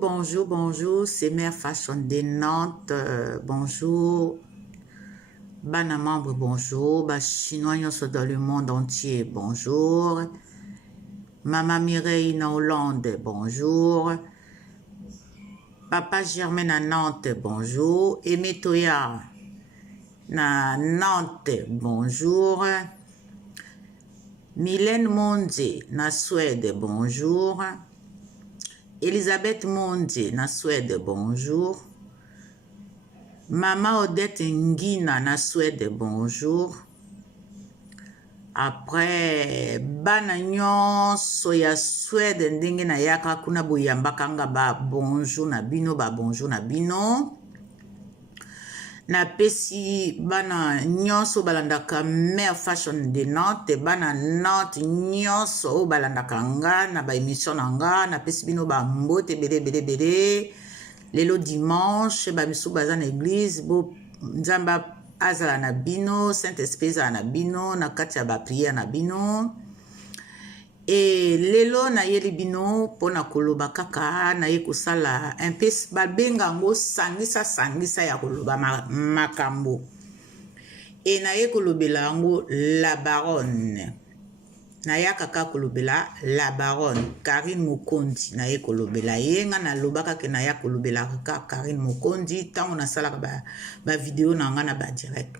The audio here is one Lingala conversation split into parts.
Bonjour, c'est Mère Fashion de Nantes, bonjour, Bana membre, bonjour, Ba Chinois dans le monde entier, bonjour, Maman Mireille na Hollande, bonjour, Papa Germain à Nantes, bonjour, Aimé Toya na Nantes, bonjour, Mylène Monde na Suède, bonjour, Elisabeth Monde na Suède, bonjour. Maman Odette Ngina na Suède, bonjour. Après, bana nyonso ya Suède ndenge na yaka kuna boyambakanga ba bonjour na bino, ba bonjour na bino. Na pesi bana nyonso balandaka Mère Fashion de Nantes, bana Nantes nyonso balandaka nga na ba émission na nga, na pesi bino ba mbote bele. Lelo dimanche, ba misu baza na église, bo nzamba azala na bino, Saint-Esprit azala na bino, na kati ya ba prière na bino. Et lelo na yeli bino pona koloba kaka na ye kosala un peu babenga ngo sangisa ya koloba makambo. Et na ye kolobela ngo la baronne. Na ya kaka kolobela la baronne Karine Mokondi na ye kolobela yenga na lobaka ke na ya kolobela kaka Karine Mokondi tango na salaka ba vidéo na nga na ba direct.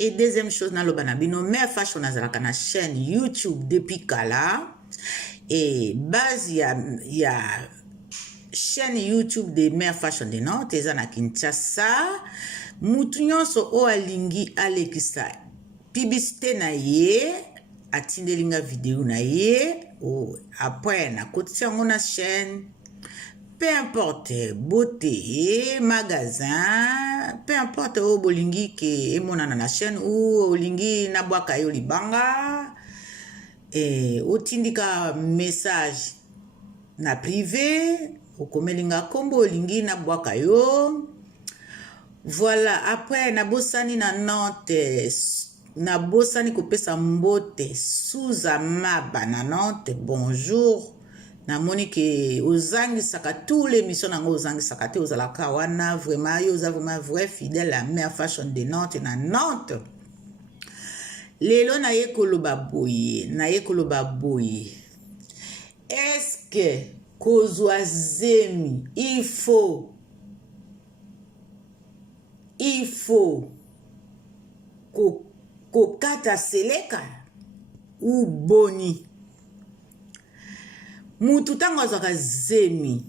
Et deuxième chose na loba na bino Mère Fashion nazalaka na chaîne YouTube depuis kala et base ya chaîne YouTube de Mère Fashion de Nantes eza na Kinshasa. Mutu nyonso o alingi alekisa publicité na ye atindelinga vidéo na ye ou après na kotisa ngo na chaîne, peu importe beauté magasin, peu importe o bolingi ke emonana na chaîne ou olingi na bwaka yo libanga et otindika message na privé okomelinga kombo olingi na bwaka yo. Voilà, après na bosani na Nantes na bosani kopesa mbote Suza Maba na Nantes, bonjour. Na monike ozangisaka tous les missions nango ozangisaka te ozalaka wana vraiment yo oza vraiment vrai fidèle à Mère Fashion de Nantes na Nantes. Lelo na ye koloba boye. Est-ce que kozwa zemi il faut kokata seleka ou boni? Mutu tango azwaka zemi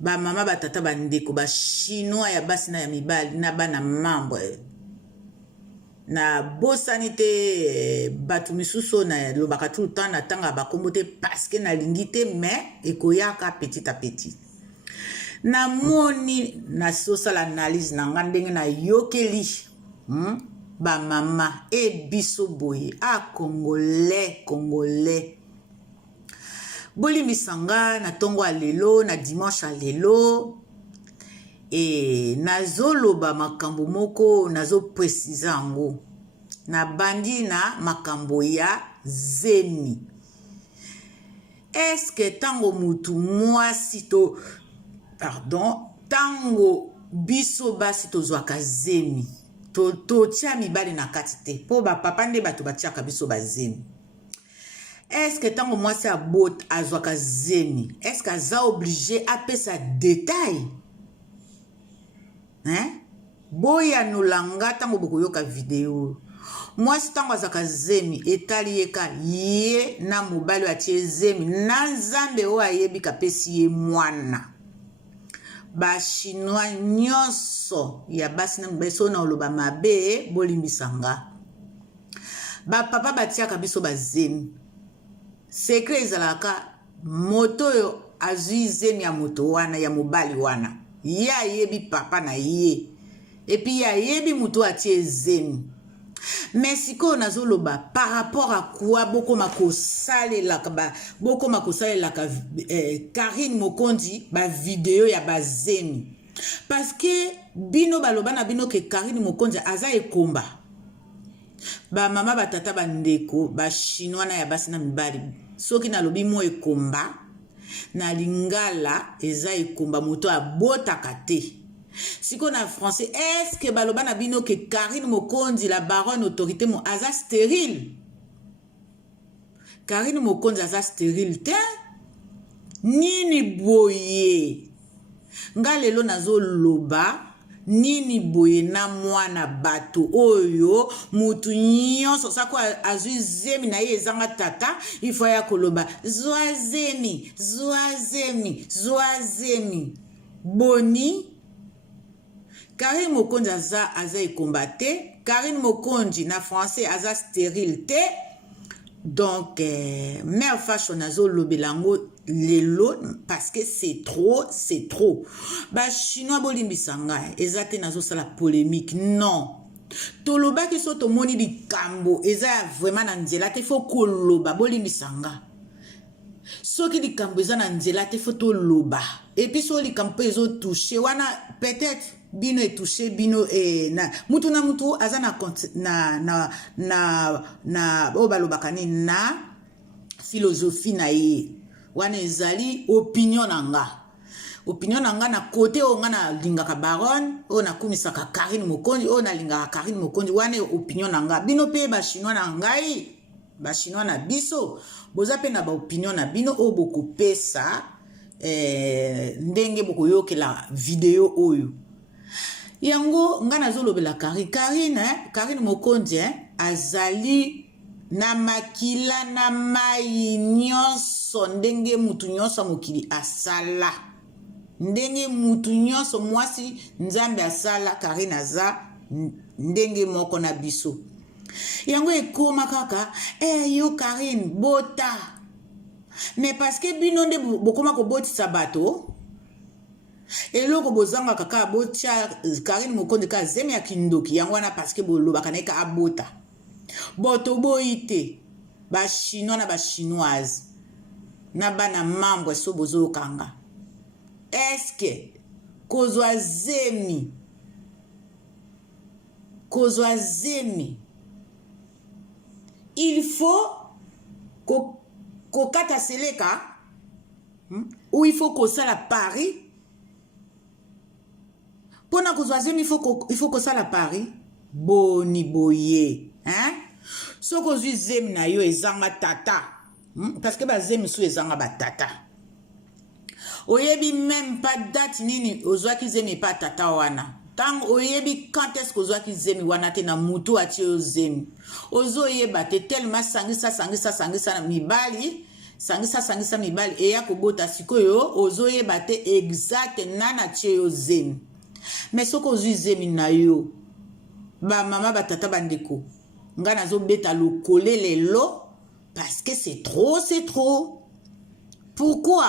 ba mama batata bandeko ba chinois ya basi na ya mibali na bana membre na bosani te batu misusu na lobaka tout le temps na tanga bakombo te parce que na lingi te mais ekoyaka petit à petit. Na moni na sosala analyse na nga ndenge na yokeli ba mama e biso boye a congolais bolimbisanga na tongo a lelo na dimanche a lelo e nazoloba makambo moko nazo préciser yango na bandi na makambo ya zemi. Est-ce que tango mutu mwasi to tango biso basi tozwaka zemi to tia mibali na kati te po ba papa nde bato batiaka biso bazemi. Est-ce que tango mwasi abot azwaka zemi est-ce que aza obligé apesa détail boya nolanga tango bokoyoka vidéo mwasi tango azwaka zemi etali yeka ye na mobali atie zemi na nzambe o ayebi kapesi ye mwana. Ba chinois nyonso ya basi na mbeso na oloba mabe bolimbisanga ba papa batiaka biso bazemi secret ezalaka moto yo azui zemi ya moto wana ya mobali wana ye ayebi papa na ye epi ya yebi mutu atie zemi. Mais siko nazoloba par rapport à quoi bokoma kosalelaka Karine Mokondi ba vidéo ya bazemi parce que bino baloba na bino ke Karine Mokondi aza ekomba ba mama batata bandeko ba chinois na ya basi na mibali soki na lobi mo ekomba na lingala eza ekomba moto abotaka te. Siko na français, est-ce que baloba na bino que Karine Mokonzi la baronne autorité mo aza stérile? Karine Mokonzi aza stérile te? Nini boye? Nga lelo nazo loba nini boye na mwana bato oyo mutu nyonso sako azwi zemi na ye ezanga tata ifo ya koloba zwa zemi boni. Karine Mokonzi aza ekomba te. Karine Mokonzi na français aza stérile te. Donc mère fashion nazo lobelango lelo parce que c'est trop. Ba chinois bolimbisanga ezate nazo sala polémique non. Toloba ki so to moni di kambo eza vraiment na nzela te fo koloba bolimbisanga. Soki di kambo eza na nzela te fo to loba. Et puis so li kampo ezo touché wana peut-être bino est touché bino na mutu aza na obalobakani na philosophie na ye wana ezali opinion nanga na côté o nga na lingaka baronne o na kumisaka Karine Mokonzi o na lingaka Karine Mokonzi wana opinion nanga bino pe ba chinois na ngai ba chinois na biso boza pe na ba opinion na bino o boko pesa ndenge boko yokela video oyo. Yango nga nazolobela Karine Mokonzi azali na makila na mai nyonso ndenge mutu nyonso mokili asala. Ndenge mutu nyonso mwasi nzambe asala Karine aza ndenge moko na biso. Yango ekoma kaka yo Karine bota. Mais parce que bino nde bokoma ko botisa bato eloko bozanga kaka botia Karine Mokonzi ka zemi ya kindoki yango wana parce que bolobaka na ka abota boto boite ba chinois na ba chinoise na bana membre so bozokanga est-ce que kozwa zemi il faut kokata seleka ou il faut kosala Paris pona kozwa zemi il faut kosala Paris boni boye hein so kozwi zemi na yo ezanga tata parce que ba zemi so ezanga ba tata oyebi même pas date nini ozwaki zemi pa tata wana tang oyebi quand est-ce kozwaki zemi wana te na mutu ati yo zemi ozoyeba te tellement sangisa na mibali sangisa mibali eya kobota sikoyo ozoyeba te exact nana ati yo zemi. Mais soko ozwi zemi na yo ba mama batata bandeko nga nazo beta lokole lelo parce que c'est trop. Pourquoi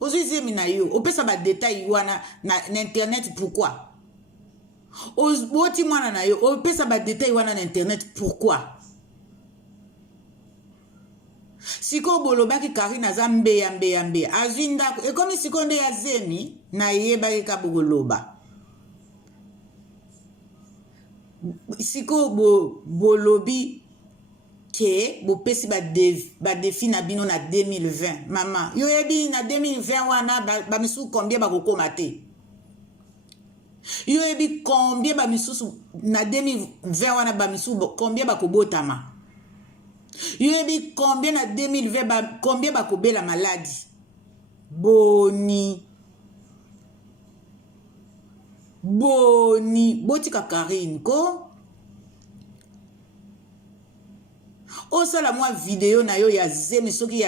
ozwi zemi na yo opesa ba détail wana na internet? Pourquoi ozboti mwana na yo opesa ba détail wana na internet? Pourquoi siko bolobaki Karine aza mbeya azwi ndako ekomi siko nde ya zemi na yebaki ka boloba siko bolobi ke bopesi ba défi na bino na 2020 mama yo yebi na 2020 wana ba misu combien ba kokoma te yo yebi combien ba misu na 2020 wana ba misu combien ba kobotama yo yebi combien na 2020 combien ba kobela maladie boni botika Karine ko osala mwa video na yo ya zemi soki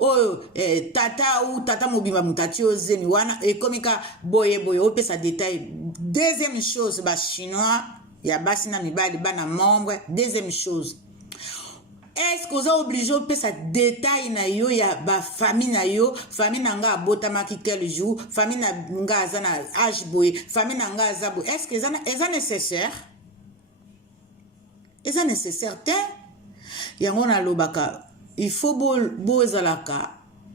oyo tata mobimba mutati yo zemi wana ekomika boye opesa détail. Deuxième chose ba chinois ya basi na mibali bana membre. Deuxième chose, est-ce que vous êtes obligé de faire détail na yo ya ba famille na yo, famille nanga abotamaki quel jour, famille nanga azana âge boy, famille nanga azabo. Est-ce que c'est nécessaire? Est-ce nécessaire te? Yango na lobaka, il faut bozalaka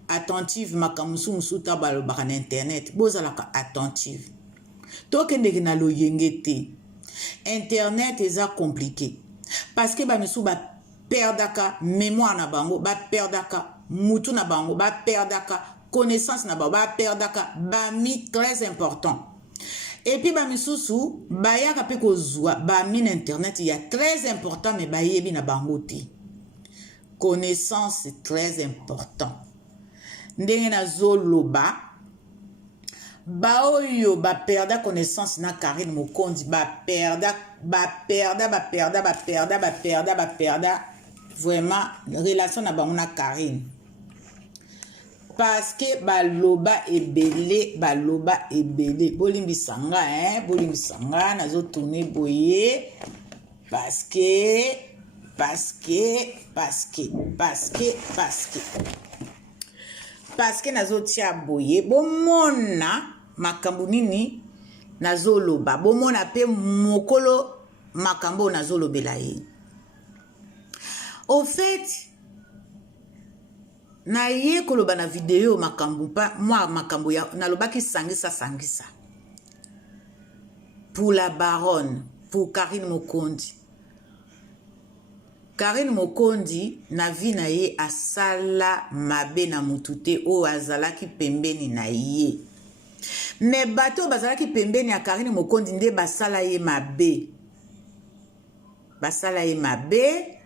attentive makamusu musuta balobaka na internet, bozalaka attentive. Tokende na lo yengete. Internet eza compliqué parce que ba misu ba perdaka mémoire na bango ba perdaka mutu na bango ba perdaka connaissance na bango ba perdaka ba mi très important. Et puis ba misusu ba yaka pe kozwa ba mi na internet ya très important mais ba yebi na bango te. Connaissance c'est très important. Ndenge na zoloba ba oyo ba perda connaissance na Karine Mokondi ba perda vraiment relation na bango na Karine parce que baloba ebele bolimbisanga bolimbisanga nazo tourner boye parce que nazo tia boye bomona makambo nini nazo loba bomona pe mokolo makambo nazo lobela ye. Au fait na ye koloba na video makambo pa moi makambo ya nalobaki sangisa pour la baronne, pour Karine Mokondi. Karine Mokondi na vi na ye asala mabe na mutute o azalaki pembeni na ye. Mais bato bazalaki pembeni ya Karine Mokondi nde basala ye mabe. Basala ye mabe,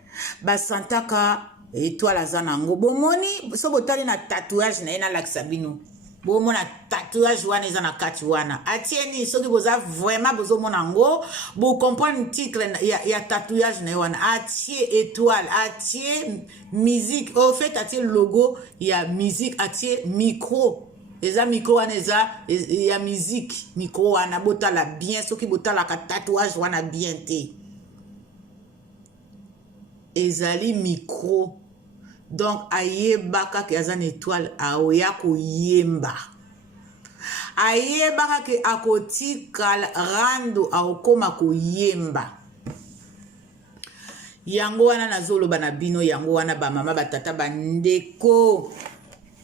basantaka étoile azanango. Bomoni so botali na tatouage na ye na laksabino. Bomona tatouage wana eza na kati wana. Atieni soki boza vraiment bozo monango, bo comprendre titre ya tatouage na wana. Atie étoile, atie musique. Au fait atie logo ya musique, atie micro. Eza micro wana eza ya musique. Micro wana botala bien soki botala ka tatouage wana bien te. Ezali micro. Donc ayebaka ke azan étoile aoya ko yemba. Ayebaka ke akotika rando aokoma ko yemba. Yango wana nazoloba na bino yango wana ba mama batata bandeko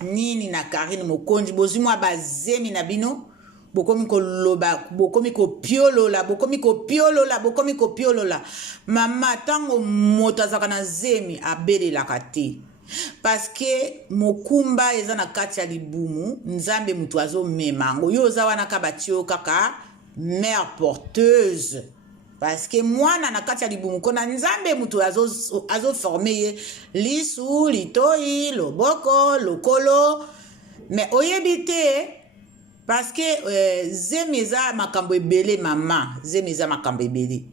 nini na Karine Mokondi bozimwa bazemi na bino bokomi ko loba bokomi ko piolola mama tango motazaka na zemi abelela kate. Parce que mokumba eza na kati ya libumu nzambe mutu azo memango yo za wana kabatio kaka mère porteuse parce que mwana na kati ya libumu kona nzambe mutu azo former lisu litoi loboko lokolo mais oyebite parce que zemi eza makambo ebele mama zemi eza makambo ebele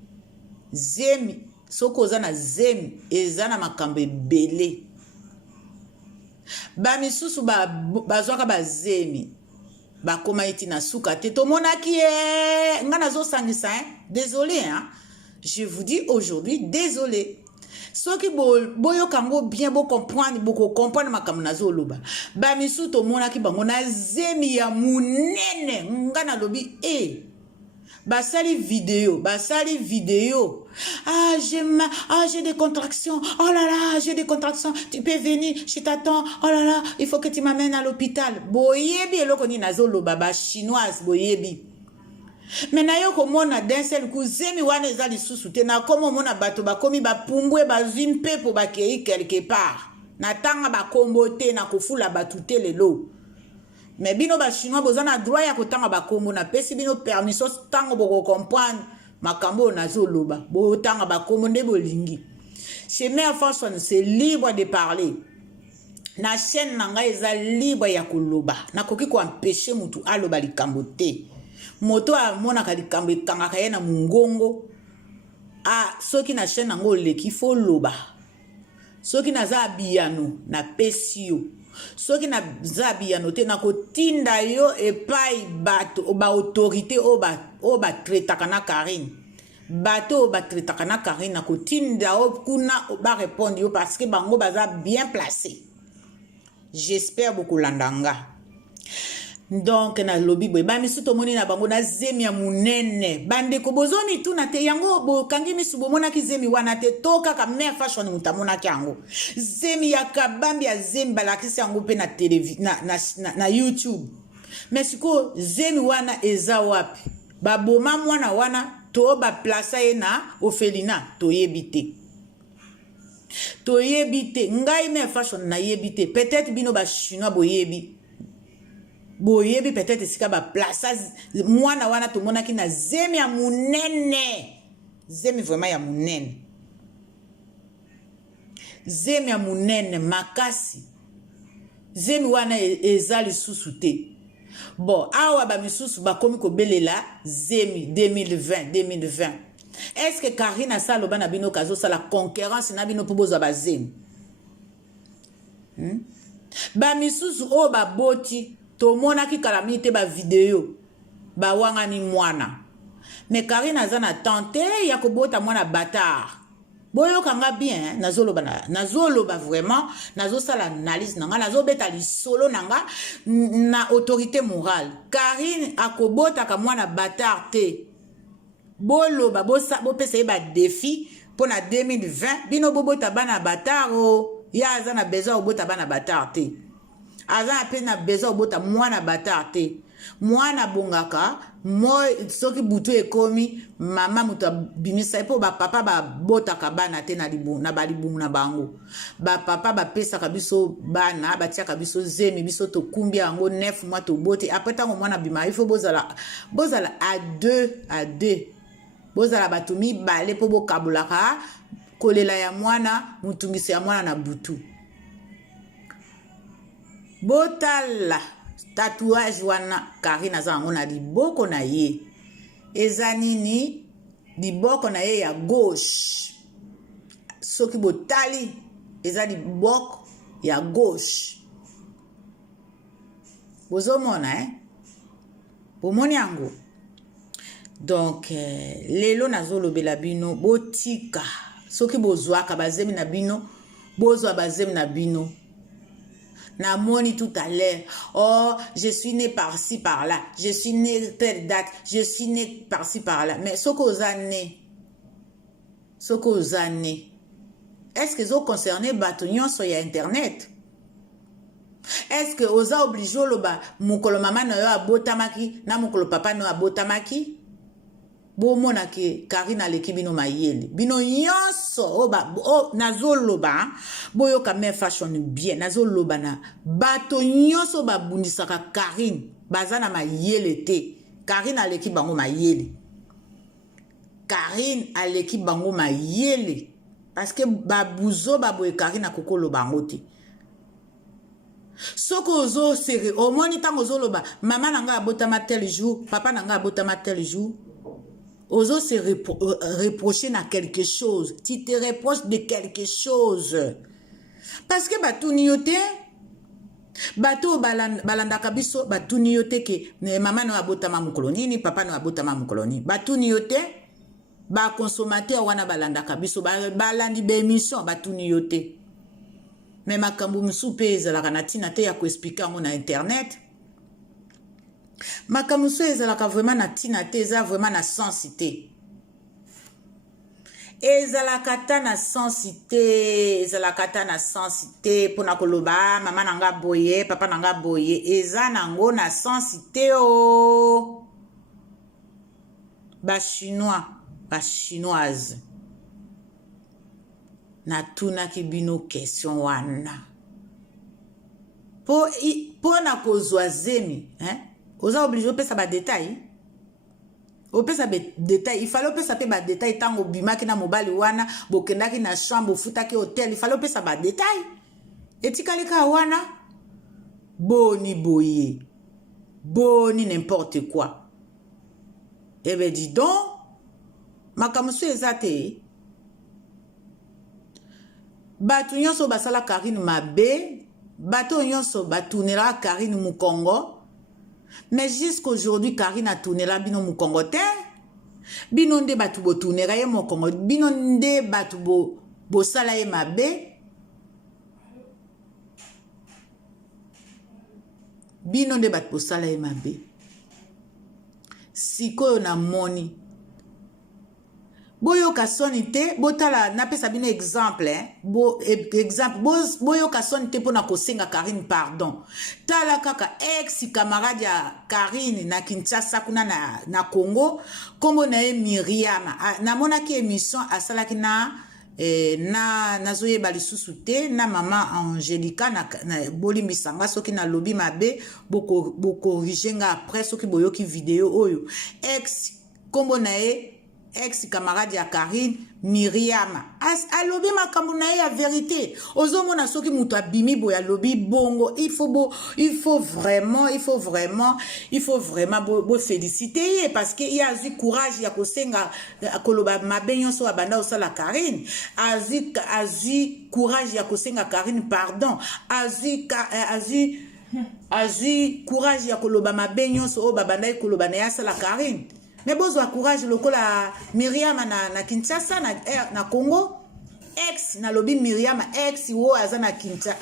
zemi soko za na zemi eza na makambo ebele. Ba misusu bazwaka bazemi bakoma iti na suka te tomonaki ngana zo sangisa désolé hein je vous dis aujourd'hui désolé soki boyo kango bien bo comprendre makambo nazo loba ba misusu tomonaki bango na zemi ya munene ngana lobi basali vidéo j'ai des contractions, oh là là j'ai des contractions, tu peux venir je t'attends, oh là là il faut que tu m'amènes à l'hôpital boyebi eloko ni nazolo baba chinoise boyebi mais na yo komona d'un seul coup zemi wana eza lisusu te na komo mona bato bakomi bapumbwe bazwi mpepo bakei quelque part na tanga bakombo te na kofula batu te lelo. Mais bino ba chinois bozana droit ya kotanga bakombo na pesi bino permission tango boko comprendre makambo nazo loba bo tanga bakombo nde bolingi. Chez Mère Françoise c'est libre de parler. Na chaîne nanga eza libre ya koloba. Na koki ko empêcher mutu aloba likambo te. Moto a mona ka likambo kangaka ye na mungongo. Soki na chaîne nango leki fo loba. Soki na za biyano na pesio. Soki na zabi ya note na kotinda yo epai bato ba autorité o ba tretaka na Karine bato ba tretaka na Karine na kotinda o kuna ba répondre yo parce que bango baza bien placé. J'espère beaucoup landanga. Donc na lobby boy ba misuto moni na bango na zemi ya munene bande ko bozoni tu na te yango bo kangi misubo mona ki zemi wana te toka ka Mère Fashion mutamona ki yango zemi ya kabambi ya zemi balakisi yango pe na television na YouTube mais siko zemi wana eza wapi baboma mwana wana to ba plaça ye na Ophelina to yebite To yebite, ngai me fashion na yebite. Peut-être bino ba chinois boyebi. Boyebi peut-être sika ba place. Mwana wana to mona ki na zemi ya munene. Zemi vraiment ya munene. Zemi ya munene makasi. Zemi wana ezali susu te. Bon, awa ba misusu ba komi ko belela zemi 2020. Est-ce que Karine Saloba na bino kazo sa la concurrence na bino pour ba zemi? Ba misusu o ba boti to mona ki kalamite ba video ba wanga ni mwana. Mais Karine azana tenté ya ko bota mwana bâtard. Boyo kanga bien, nazoloba vraiment, nazosala analyse nanga, nazobeta li solo nanga na autorité morale. Karine akobota ka mwana bâtard te. Boloba bo pesa ba défi pour na 2020, bino bobota bana bâtard o, ya azana besoin obota bana bâtard te. Azana pe na besoin obota mwana bâtard te. Mwana bongaka moi soki butu ekomi mama muta bimisa po ba papa ba bota kabana te na libu na balibu na bango ba papa ba pesa kabiso bana ba tia kabiso zemi biso to kumbia yango 9 mois to bote après tango mwana bima il faut bozala à deux bozala batumi bale po bokabulaka kolela ya mwana mutungisi ya mwana na butu botala tatouage wana Karine azango na liboko na ye eza nini liboko na ye ya gauche soki botali eza liboko ya gauche bozomona bomoni yango donc lelo nazolobela bino botika soki bozwaka bazemi na bino bozwa bazemi na bino. Na moni tout à l'heure. Oh, je suis né par-ci par-là. Je suis né telle date. Je suis né par-ci par-là. Mais ce qu'aux années. Est-ce que vous concernez Batonion sur Internet? Est-ce que vous avez obligé le mukolo maman no a botamaki na mukolo papa no a botamaki? Bo mona ke Karine aleki bino mayele bino nyonso nazoloba boyo ka me fashion bien nazoloba na bato nyonso babundisaka Karine bazana mayele te. Karine aleki bango mayele. Karine aleki bango mayele parce que babuzo baboye Karine akokolo bango te. Soko ozo sere omoni tango zoloba mama nanga abotama tel jour papa nanga abotama tel jour. Ozo se reprocher na quelque chose. Tu te reproches de quelque chose. Parce que batuni yote, bato balanda kabiso, batuni yote ke maman no abotama mukoloni, ni papa no abotama mukoloni. Batuni yote, ba consommateur wana balanda kabiso, balandi be émission, batuni yote. Mais makambu msupe ezalaka na tina te ya ko expliquer ngo na internet. Makamuso ezalaka vraiment na tina te eza vraiment na sensité. Ezalaka ta na sensité pona koloba mama nanga boye papa nanga boye eza nango na sensité o. Ba chinoise na tuna ki bino question wana. Pona kozwa zemi, Vous avez obligé de faire des détails. Vous faire des détails. Il fallait faire des détails. Tant que bima ki na mobile wana, bokenda ki na chambre, futa ki hotel. Il fallait faire des détails. Et tu kalika wana, boni boye, boni n'importe quoi. Eh ben dis donc, makamusu ezate. Batu nyonso basala Karine mabe, batu nyonso batunera Karine mukongo. Mais jusqu'aujourd'hui, Karine a tourné là, bino mu Congo te. Bino nde batu bo tourné ra ye mo Congo. Bino nde batu bo sala ye mabe. Bino nde batu bo sala ye mabe. Siko na moni. Boyo kasoni te, botala na pesa bino exemple, boyo kasoni te pona kosenga Karine pardon. Tala kaka ex camarade ya Karine na Kinshasa kuna na Congo, kombo na e Miriam. Na mona ki émission asalaki na nazoyeba lisusu te na mama Angelica na bolimbisanga soki na lobi mabe bokorrige nga après soki boyoki video oyo ex kombo na ye ex camarade ya Karine Miriam alobi makambo na ye ya vérité ozomona soki muto abimi boya alobi bongo il faut vraiment bo féliciter parce que il a eu courage ya kosenga koloba mabe nyonso abanda osala Karine azu courage ya kosenga Karine pardon azu courage ya koloba mabe nyonso o babanda koloba na yasala Karine. Mais besoin courage lokola Miriam na Kinshasa na Congo ex na lobi Miriam ex wo azana Kinshasa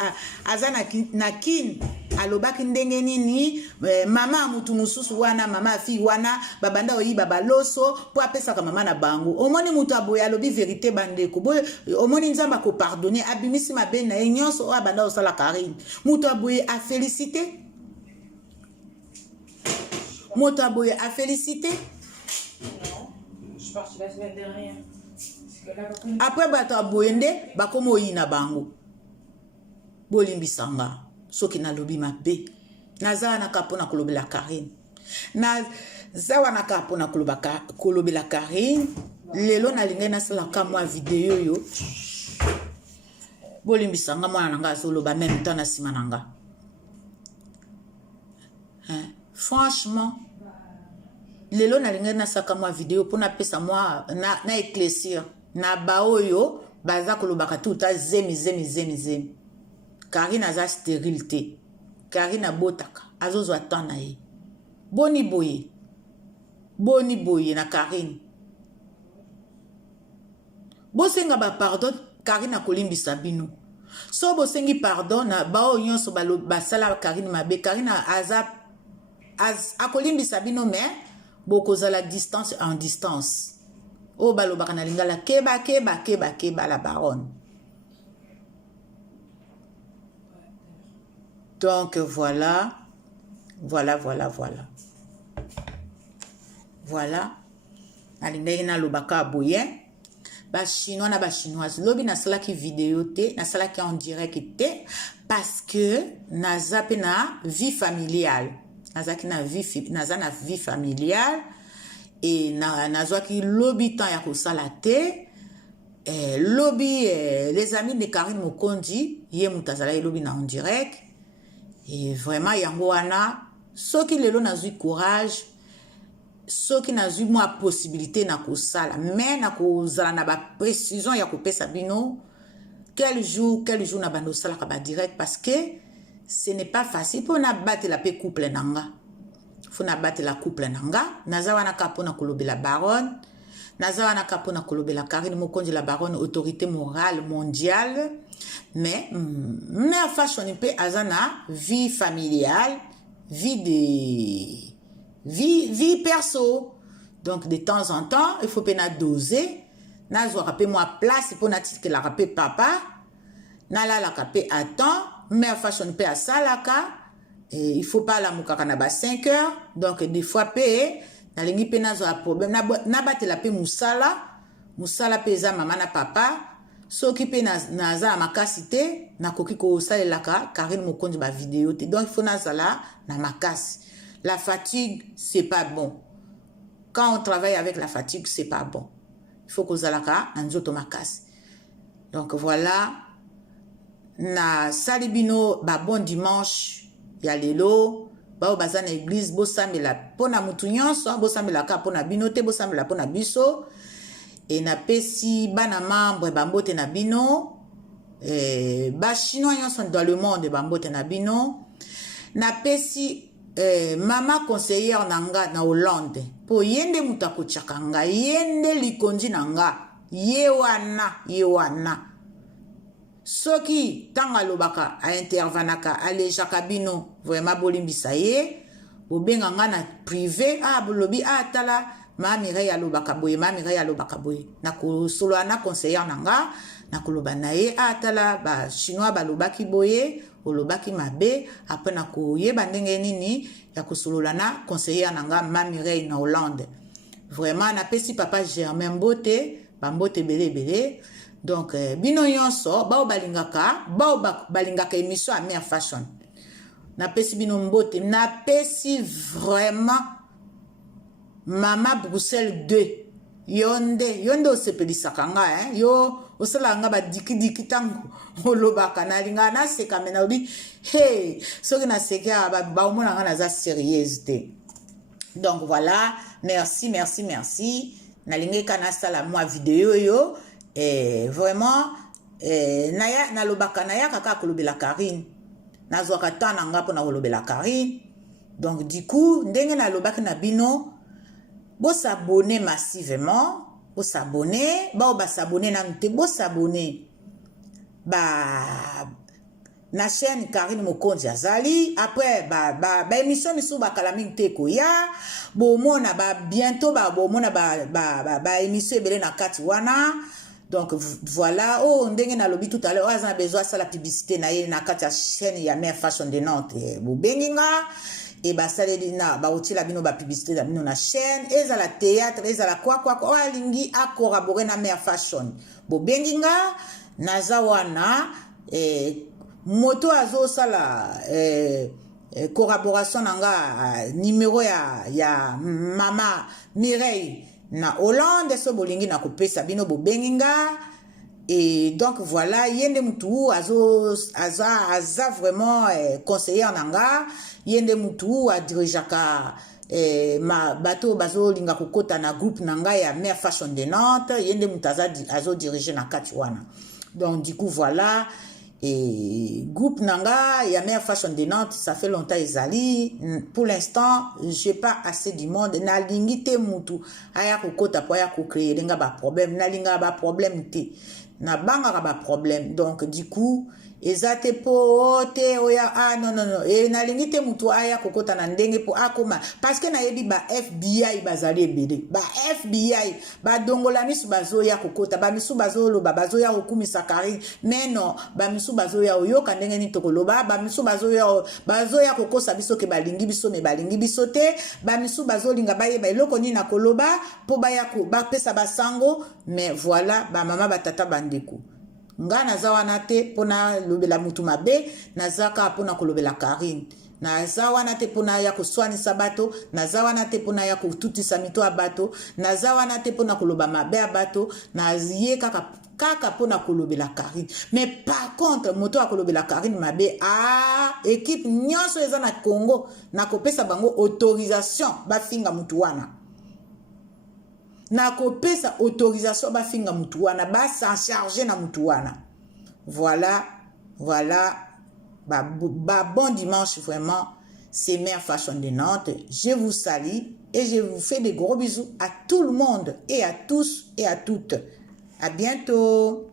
azana na kin alobaki ndenge nini mama mutu mususu wana mama fi wana babanda oyi babaloso po apesa ka mama na bango omoni mutu aboya alobi vérité bandeko boy omoni nzamba ko pardonner abimisi mabe na nyonso o abanda osala Karine mutu aboye a féliciter mutu aboye a féliciter. Non, je pense la semaine dernière. Après bato aboyende bakomo yina bango bolimbisanga soki na lobi mabe naza na kapona kolobela Karine na zawa na kapona kolobela Karine lelo na linga na sala ka mwa video yo bolimbisanga mwana nanga azoloba même temps na sima nanga franchement lelo na linga na saka mwa video pona pesa mwa na éclaircir na baoyo baza kolobaka tout ta zemi Karine aza stérilité Karine abotaka azozwa temps na ye boni boye na Karine bosenga ba pardon Karine akolimbisa bino so bosengi pardon na bao nyonso basala Karine mabe Karine akolimbisa bino mais bokoza la distance en distance o balobaka na lingala keba la baronne. Donc voilà alingaki na lobaka boye ba chinois na ba chinoise lobi na salaki vidéo te na salaki en direct te parce que naza pe na vie familiale nazaki na vie familiale et nazwaki lobby temps ya kosala te lobby les amis de Karine Mokondi ye mutazala lobby na en direct et vraiment yango wana soki lelo nazwi courage soki nazwi moi possibilité na kosala mais na kozala na ba précision ya kopesa bino quel jour na bando sala ka ba direct parce que ce n'est pas facile pour na battre la paix couple nanga. Faut na battre la couple nanga. Nazawa na kapona kolobe la baronne. Nazawa na kapona kolobe la Karine Mokondi la baronne autorité morale mondiale. Mais fashion peut azana vie familiale, vie perso. Donc de temps en temps, il faut pena doser. Nazo rapé moi place pour na titre que la rapé papa. Na la capé attend. Mais fashion pe à salaka et il faut pas la mukaka na ba 5 heures donc des fois pe na lingi pe nazo a problème na batela pe musala pe za mama na papa soki pe na za makasi te na koki ko salelaka Karine Mokondi ba vidéo te donc il faut nazala na makasi la fatigue c'est pas bon quand on travaille avec la fatigue c'est pas bon il faut ko zalaka anzoto makasi donc voilà na salibino ba bon dimanche ya lelo ba baza na église bo sambela pona mutu nyonso bo sambela ka pona bino te bo sambela pona biso et na pesi bana membre ba mbote na bino ba chinois nyonso dans le monde ba mbote na bino na pesi mama conseillère nanga na Hollande po yende mutu akochaka nga yende likondi nanga ye wana soki tanga lobaka a intervanaka alejaka bino vraiment bolimbisa ye bobenga nga na privé bolobi tala Mireille alobaka boye na kosolola na conseillère nanga na koloba na ye tala ba chinois balobaki boye olobaki mabe après na koyeba ndenge nini ya kosolola na conseillère nanga Mireille na Hollande vraiment na pesi papa Germain Mbote bambote belé Donc bino nyonso bao balingaka émission à Mère Fashion. Na pesi bino mbote, na pesi vraiment Mama Bruxelles 2. Yonde osepelisaka nga yo osala nga ba diki tango olobaka na linga na seka mena obi hey soki na seka ba omona nga naza sérieuse te. Donc voilà, merci na lingeka na sala moi vidéo yo vraiment na lobaka na ya kaka kolobela Karine na zwaka tana nga pona kolobela Karine. Donc du coup ndenge na lobaka na bino bo s'abonner massivement, bo s'abonner, ba s'abonner na nte, bo s'abonner na chaîne Karine Mokonzi azali. Après émission misu ba kalaming te ko ya bo mona bientôt bo mona émission ebele na kati wana. Donc voilà, ndenge na lobi tout à l'heure azana besoin ça la publicité na ye na kati ya chaîne ya Mère Fashion de Nantes bo benginga. Et saleli na otila bino publicité na bino na chaîne eza la théâtre eza la quoi alingi a collaborer na Mère Fashion bo benginga naza wana moto azo sala collaboration nanga numéro ya Mama Mireille na Hollande so bolingi na kopesa bino bo benginga. Et donc voilà, yende mutu aza vraiment conseiller nanga, yende mutu a dirijaka ma bateau bazo linga kokota na groupe nanga ya Mère Fashion de Nantes, yende mutu azo diriger na kati wana. Donc du coup voilà, et groupe nanga ya Mère Fashion de Nantes, ça fait longtemps ezali. Pour l'instant, j'ai pas assez du monde. Na lingite mutu aya kokota po aya ko créer linga ba problème, na linga ba problème te. Na banga ba problème. Donc du coup ezate po te oya non et na lingite mutu aya kokota na ndenge po akoma parce que na yebi ba FBI bazali ebele ba FBI ba dongola misu bazoya kokota ba misu bazolo ba bazoya okumisa Karine mais non ba misu bazoya oyoka ndenge ni tokoloba ba misu bazoya kokosa biso ke balingi biso me balingi biso te ba misu bazolinga baye ba eloko ni na koloba po baya ko ba pesa basango. Mais voilà ba mama batata bandeko nga naza wana te pona lobela mutu mabe nazaka pona kolobela Karine naza wana te pona ya koswanisa bato naza wana te pona ya kotutisa mito ya bato naza wana te pona koloba mabe ya bato nazie kaka pona kolobela Karine. Mais par contre moto akolobela Karine mabe équipe nyonso eza na Congo na kopesa bango autorisation bafinga mutu wana na kopesa autorisation bafinga mutu wana s'en charger na mutu wana. Voilà bon dimanche vraiment. C'est Mère Fashion de Nantes. Je vous salue et je vous fais des gros bisous à tout le monde et à tous et à toutes. À bientôt.